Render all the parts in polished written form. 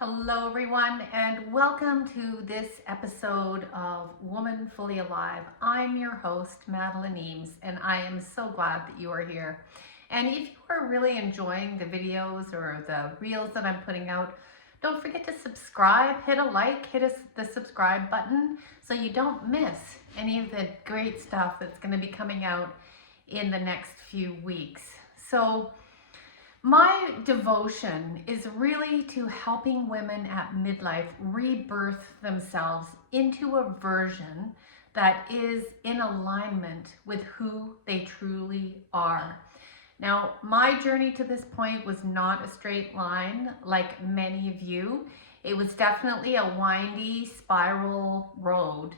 Hello everyone, and welcome to this episode of Woman Fully Alive. I'm your host, Madeline Eames, and I am so glad that you are here. And if you are really enjoying the videos or the reels that I'm putting out, don't forget to subscribe, hit a like, the subscribe button so you don't miss any of the great stuff that's going to be coming out in the next few weeks. So my devotion is really to helping women at midlife rebirth themselves into a version that is in alignment with who they truly are. Now, my journey to this point was not a straight line like many of you. It was definitely a windy spiral road.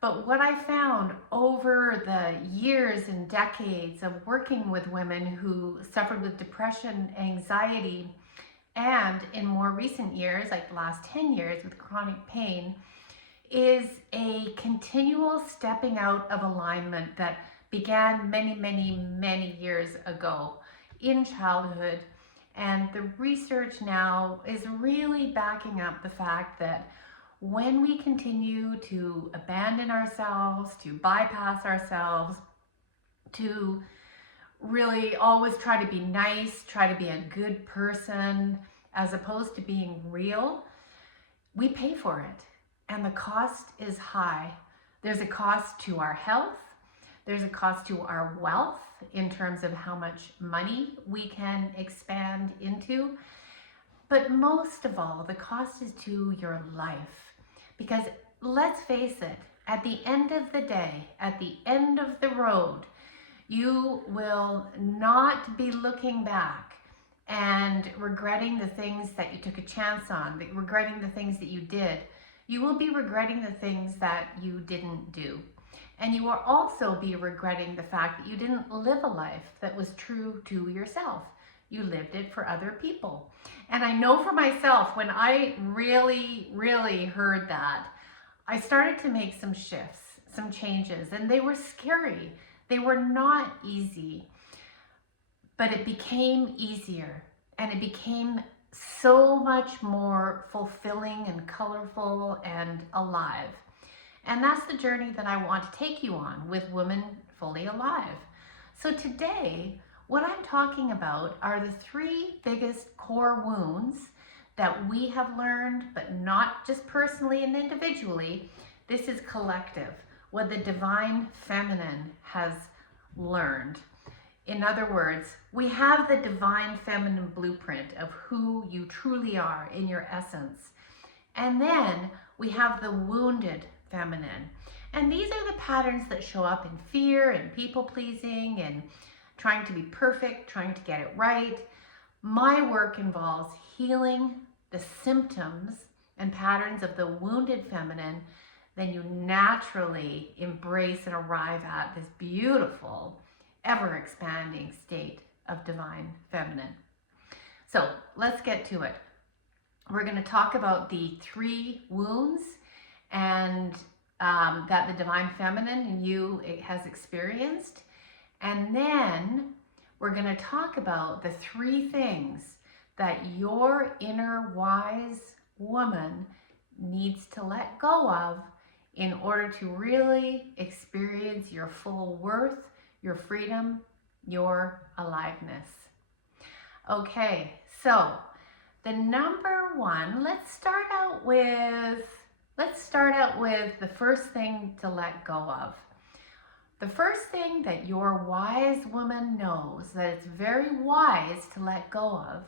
But what I found over the years and decades of working with women who suffered with depression, anxiety, and in more recent years, like the last 10 years with chronic pain, is a continual stepping out of alignment that began many years ago in childhood. And the research now is really backing up the fact that when we continue to abandon ourselves, to bypass ourselves, to really always try to be nice, try to be a good person, as opposed to being real, we pay for it. And the cost is high. There's a cost to our health. There's a cost to our wealth in terms of how much money we can expand into. But most of all, the cost is to your life. Because let's face it, at the end of the day, at the end of the road, you will not be looking back and regretting the things that you took a chance on, regretting the things that you did. You will be regretting the things that you didn't do. And you will also be regretting the fact that you didn't live a life that was true to yourself. You lived it for other people. And I know for myself, when I really heard that, I started to make some shifts, some changes, and they were scary. They were not easy, but it became easier, and it became so much more fulfilling and colorful and alive. And that's the journey that I want to take you on with Women Fully Alive. So today, what I'm talking about are the three biggest core wounds that we have learned, but not just personally and individually. This is collective, what the divine feminine has learned. In other words, we have the divine feminine blueprint of who you truly are in your essence. And then we have the wounded feminine. And these are the patterns that show up in fear and people pleasing and trying to be perfect, trying to get it right. My work involves healing the symptoms and patterns of the wounded feminine. Then you naturally embrace and arrive at this beautiful, ever expanding state of divine feminine. So let's get to it. We're going to talk about the three wounds and that the divine feminine in you has experienced. And then we're going to talk about the three things that your inner wise woman needs to let go of in order to really experience your full worth, your freedom, your aliveness. Okay, so the number one, let's start out with the first thing to let go of. The first thing that your wise woman knows that it's very wise to let go of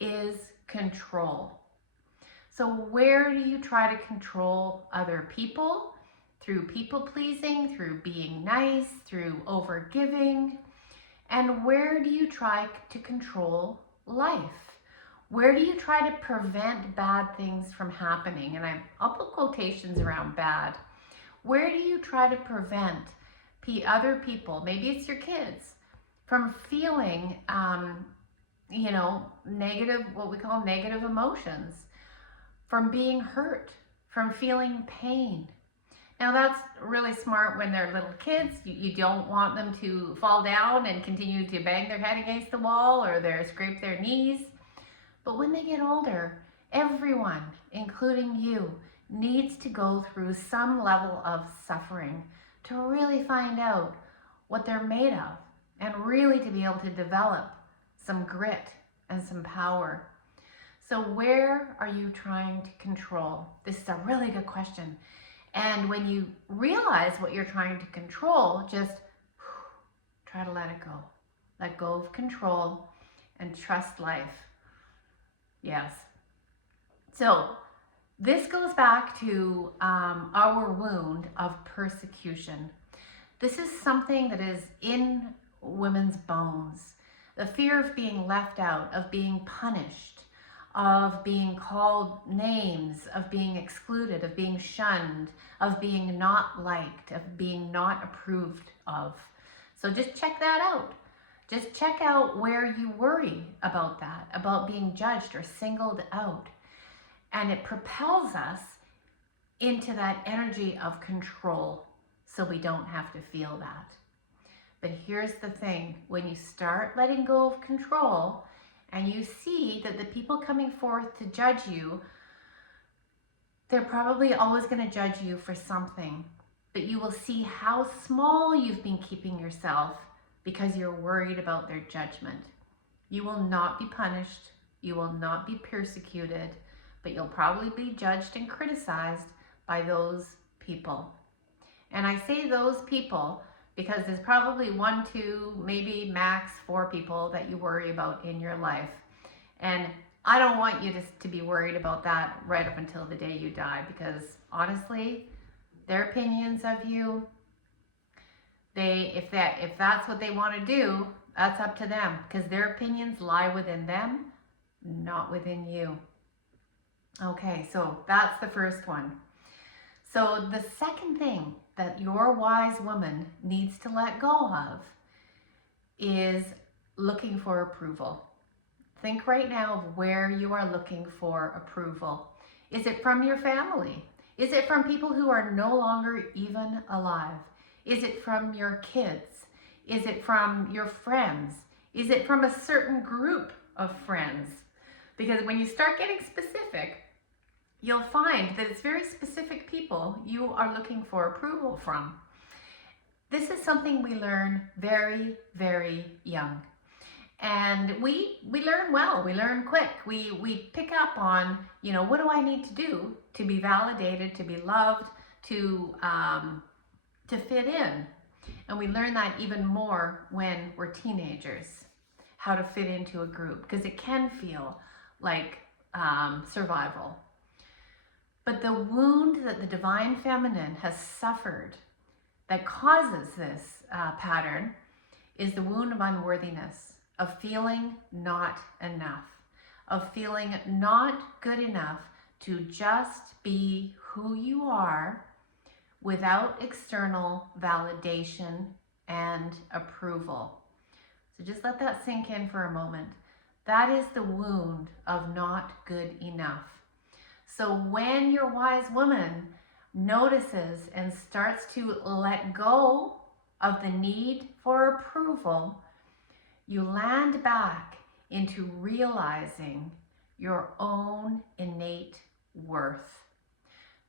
is control. So where do you try to control other people? Through people pleasing, through being nice, through overgiving. And where do you try to control life? Where do you try to prevent bad things from happening? And I'll put quotations around bad. Where do you try to prevent other people, maybe it's your kids, from feeling, negative, what we call negative emotions, from being hurt, from feeling pain? Now that's really smart when they're little kids. You don't want them to fall down and continue to bang their head against the wall or scrape their knees. But when they get older, Everyone, including you, needs to go through some level of suffering to really find out what they're made of and really to be able to develop some grit and some power. So where are you trying to control? This is a really good question. And when you realize what you're trying to control, just try to let it go. Let go of control and trust life. Yes. So this goes back to our wound of persecution. This is something that is in women's bones. The fear of being left out, of being punished, of being called names, of being excluded, of being shunned, of being not liked, of being not approved of. So just check that out. Just check out where you worry about that, about being judged or singled out. And it propels us into that energy of control so we don't have to feel that. But here's the thing, when you start letting go of control and you see that the people coming forth to judge you, they're probably always going to judge you for something, but you will see how small you've been keeping yourself because you're worried about their judgment. You will not be punished, you will not be persecuted, but you'll probably be judged and criticized by those people. And I say those people because there's probably 1, 2, maybe max 4 people that you worry about in your life. And I don't want you to be worried about that right up until the day you die, because honestly, their opinions of you, if that's what they want to do, that's up to them, because their opinions lie within them, not within you. Okay, so that's the first one. So the second thing that your wise woman needs to let go of is looking for approval. Think right now of where you are looking for approval. Is it from your family? Is it from people who are no longer even alive? Is it from your kids? Is it from your friends? Is it from a certain group of friends? Because when you start getting specific, you'll find that it's very specific people you are looking for approval from. This is something we learn very, very young. And we learn well, we learn quick. We pick up on, what do I need to do to be validated, to be loved, to fit in. And we learn that even more when we're teenagers, how to fit into a group, because it can feel like survival. But the wound that the divine feminine has suffered that causes this pattern is the wound of unworthiness, of feeling not enough, of feeling not good enough to just be who you are without external validation and approval. So just let that sink in for a moment. That is the wound of not good enough. So when your wise woman notices and starts to let go of the need for approval, you land back into realizing your own innate worth.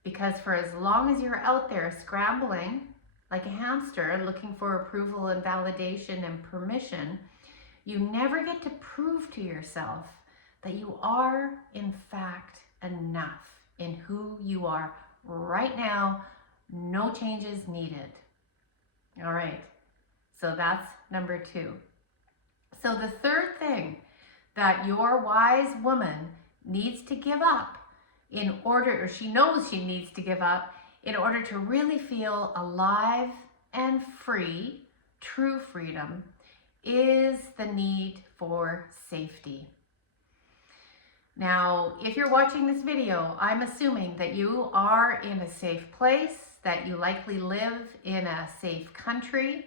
Because for as long as you're out there scrambling like a hamster looking for approval and validation and permission, you never get to prove to yourself that you are in fact enough in who you are right now. No changes needed. All right, so that's number 2. So the third thing that your wise woman needs to give up in order, or she knows she needs to give up in order to really feel alive and free, true freedom, is the need for safety. Now, if you're watching this video, I'm assuming that you are in a safe place, that you likely live in a safe country,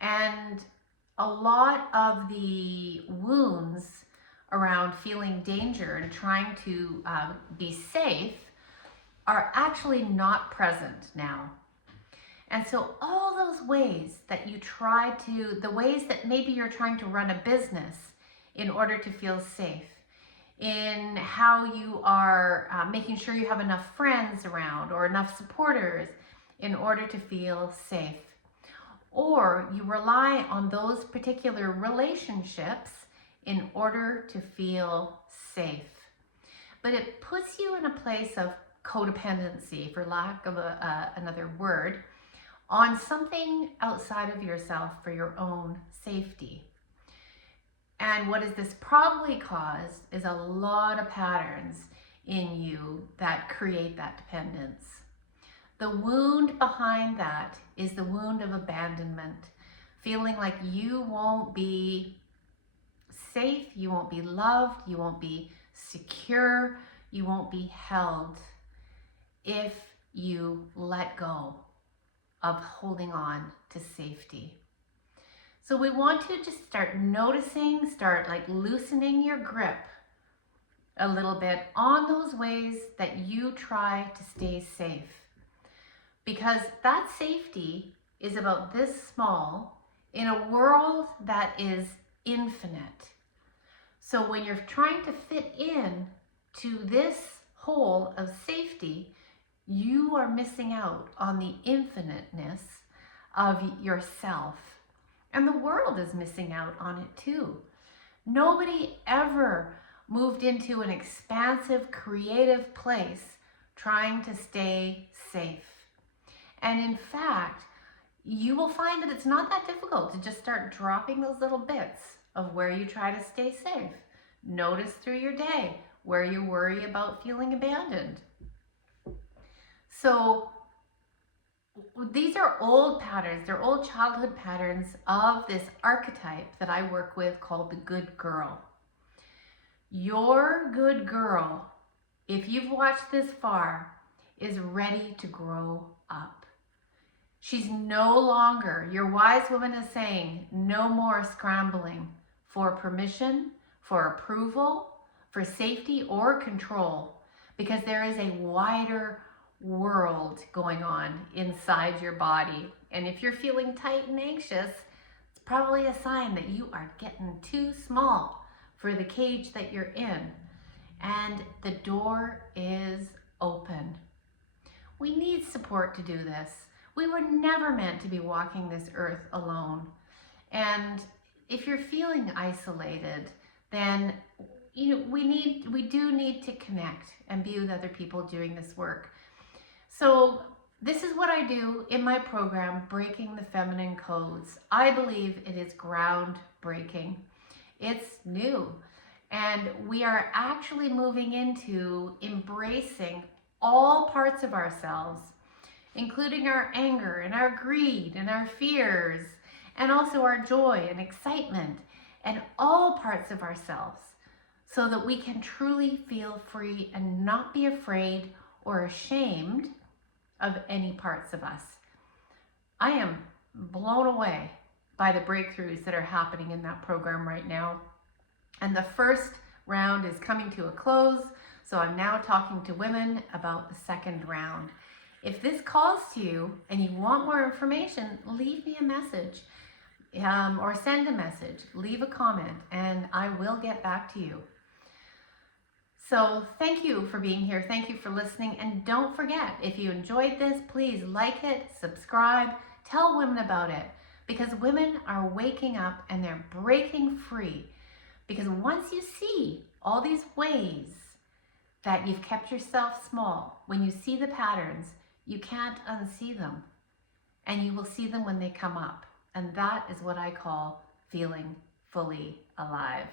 and a lot of the wounds around feeling danger and trying to be safe are actually not present now. And so all those ways that you try to, the ways that maybe you're trying to run a business in order to feel safe, in how you are making sure you have enough friends around or enough supporters in order to feel safe. Or you rely on those particular relationships in order to feel safe. But it puts you in a place of codependency, for lack of another word, on something outside of yourself for your own safety. And what has this probably caused is a lot of patterns in you that create that dependence. The wound behind that is the wound of abandonment, feeling like you won't be safe, you won't be loved, you won't be secure, you won't be held if you let go of holding on to safety. So we want to just start noticing, start like loosening your grip a little bit on those ways that you try to stay safe. Because that safety is about this small in a world that is infinite. So when you're trying to fit in to this hole of safety, you are missing out on the infiniteness of yourself. And the world is missing out on it too. Nobody ever moved into an expansive, creative place trying to stay safe. And in fact, you will find that it's not that difficult to just start dropping those little bits of where you try to stay safe. Notice through your day where you worry about feeling abandoned. So these are old patterns, they're old childhood patterns of this archetype that I work with called the good girl. Your good girl, if you've watched this far, is ready to grow up. She's no longer, your wise woman is saying, no more scrambling for permission, for approval, for safety or control, because there is a wider world going on inside your body. And if you're feeling tight and anxious, it's probably a sign that you are getting too small for the cage that you're in. And the door is open. We need support to do this. We were never meant to be walking this earth alone. And if you're feeling isolated, then we do need to connect and be with other people doing this work. So this is what I do in my program, Breaking the Feminine Codes. I believe it is groundbreaking. It's new. And we are actually moving into embracing all parts of ourselves, including our anger and our greed and our fears, and also our joy and excitement, and all parts of ourselves, so that we can truly feel free and not be afraid or ashamed of any parts of us. I am blown away by the breakthroughs that are happening in that program right now. And the first round is coming to a close, so I'm now talking to women about the second round. If this calls to you and you want more information, leave me a message or send a message, leave a comment, and I will get back to you. So thank you for being here. Thank you for listening. And don't forget, if you enjoyed this, please like it, subscribe, tell women about it, because women are waking up and they're breaking free. Because once you see all these ways that you've kept yourself small, when you see the patterns, you can't unsee them. And you will see them when they come up. And that is what I call feeling fully alive.